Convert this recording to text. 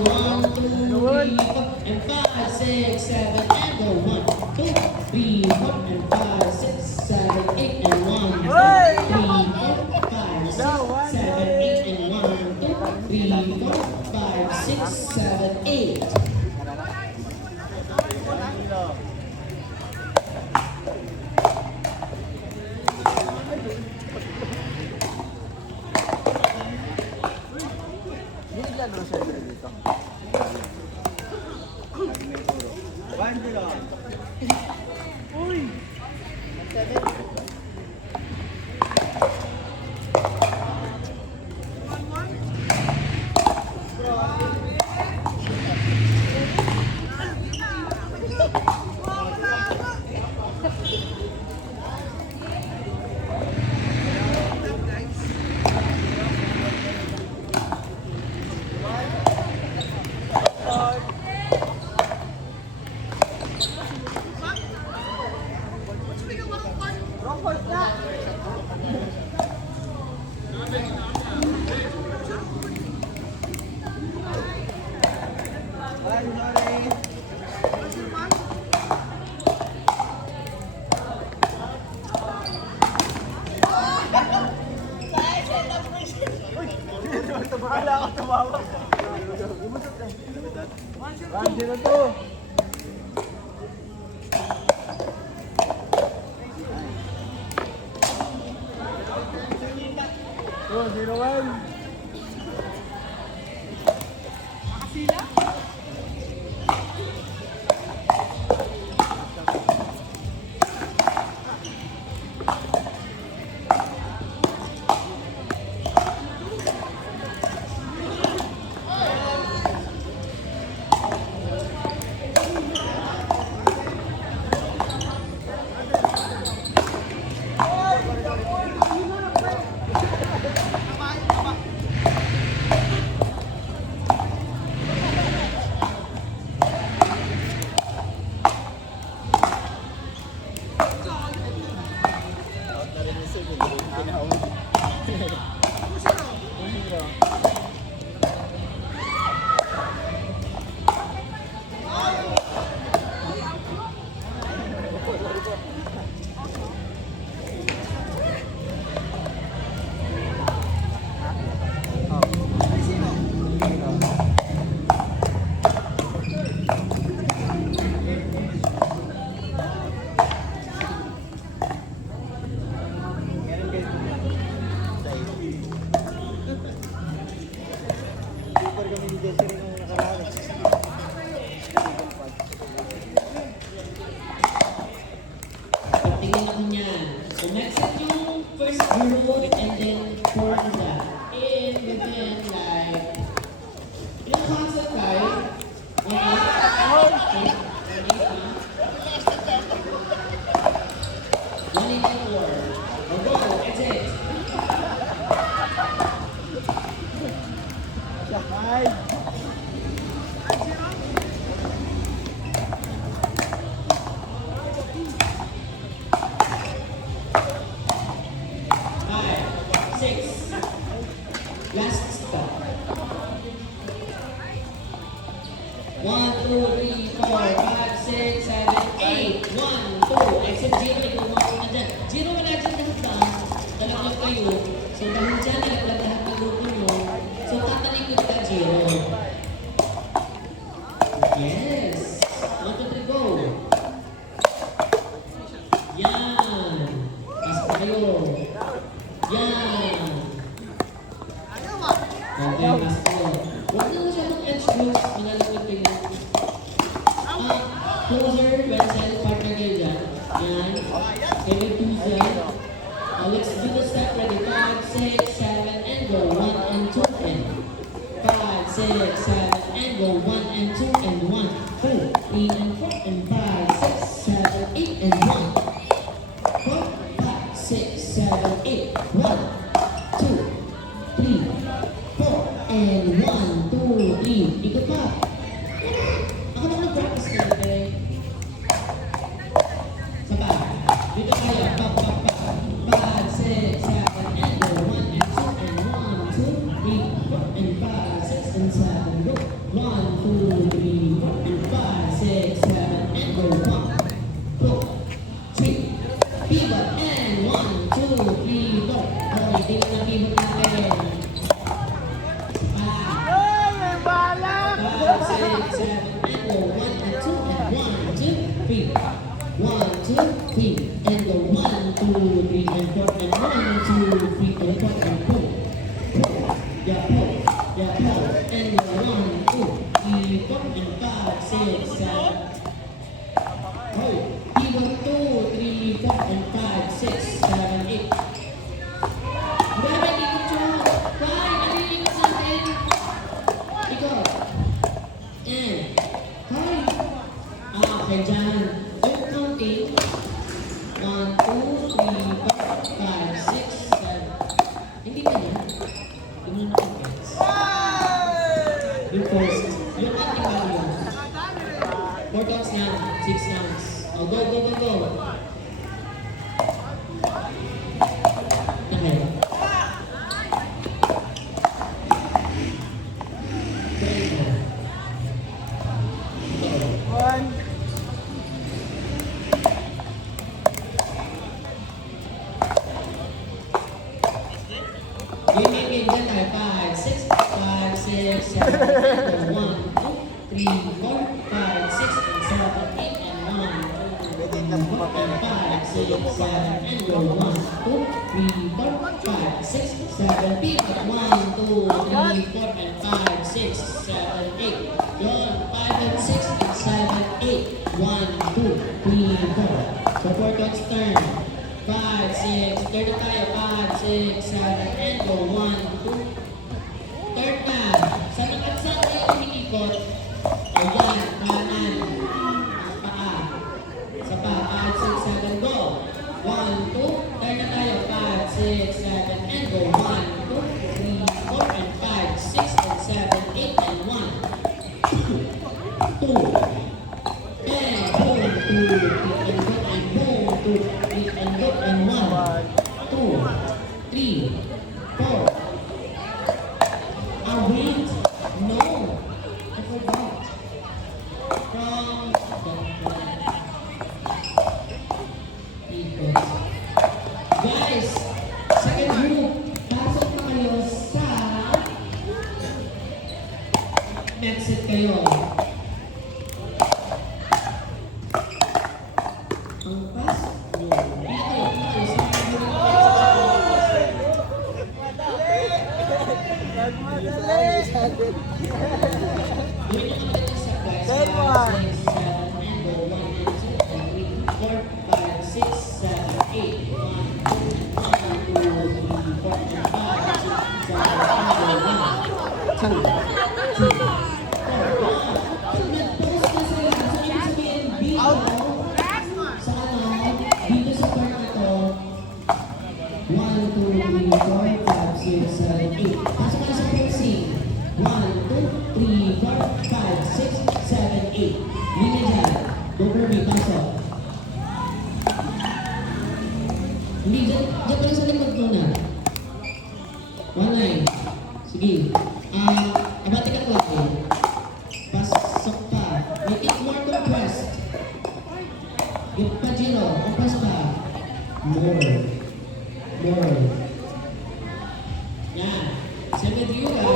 1, 2, 3, 4, and 5, 6, 7, and go. 1, 2, 3, 4, and 5, 6, 7, 8, and 1, 2, 3, 4, 5, 6, 7, 8, and 1, 2, 3, 4, 5, 6, 7, 8. Nilagyan siya dito. Uy! Bahala ako tumawa. Randy na to. 2-0-1. Tingnan ako niyan. So next set yung first group and then four na siya. And within like, ilang concept tayo? 1, 8? Okay. 1, 8 and 4. O go, exit. Sakay. 6. Last stop. 1, 2, 3, 4, 5, 6, 7, 8. 1, 2. Exit 0. Ikaw mga na dyan. 0 wala dyan lahat na. Dalawa lang kayo. So dahil dyan nalaglag lahat ng grupo nyo. So tatalikod ka 0. Yes. 1, 2, 3, go. Yan. Pasok na kayo. Yan. Okay, pasok kayo. Huwag na masyadong edge groups. Manalagod kayo. Closer, Wenzel, partner kayo dyan. Yan. Kayo two dyan. Let's do the step. Ready? 5, 6, 7, and go. 1 and 2 and 5, 6, 7, and go. 1 and 2 and 1, 2, 3 and 4 and 5, 6, 7, 8 and 1. 4, 5, 6, 7, 8. 1, 2, 3, 4, and 1, 2, 3. Ikot pa. Ako na mag-practice na rin. Saba. Dito kaya. 5, 6, 7, and go. 1 and 2 and 1, 2, 3, 4 and 5, 6 and 7. Go. 1, you put and pull. Yeah, pull. Yeah, pull. And you're 1, 2, 3, 4, and 5, 6, 7. Hold. He go 2, 3, 4, and 5, 6, 7, 8. Grabe, ikot siya. Fine, nalilikot natin. Ikot. And, hi. Okay, dyan. Don't counting. 1, 2, 3, 4, 5, 6, 7. Hindi ka yan. Hindi mo nakagets. Yung first. Yung counting value yun. 4 counts na. 6 counts. Oh, go, go, go, go. Okay. One. Game, dyan tayo. 5, 6, 5, 6, 7, 8, 1, 2, 3, 4, 5, 6, and 7, 8, and 1, 2, 3, 4, and 5, 6, 7, and go. 1, 2, 3, 4, 5, 6, 7, pivot. 1, 2, 3, 4, and 5, 6, 7, 8. Yun, 5 and 6 and 7, 8. 1, 2, 3, 4. So 4 counts turn. 5, 6, turn na tayo. 5, 6, 7, and go. 1, 2, turn na. Saan kayo umiikot? Ayan, kanan. Paa. Sa paa. 5, 6, 7, go. 1, 2, turn na tayo. 5, 6, 7, and go. 1, 2, 3, 4, and 5, 6, and 7, 8, and 1, 2, 10, boom, 2, and go, and boom, 2, and go, and 1, 2, 3, 4. Wait. No. I forgot. From guys, second group, pasok na kayo sa next set kayo. Ang pas nyo. Dito sa Third one. 1, 2, 3, 4, 5, 6, 7, 8. Pasok ka sa boxing. 1, 2, 3, 4, 5, 6, 7, 8. Linya dyan. Go for me, pasok. Hindi, dyan ka lang sa likod muna. 1 line. Sige. Abati ka klase. Pasok ka. Make it more compressed. Yung pajero, compress ka. More.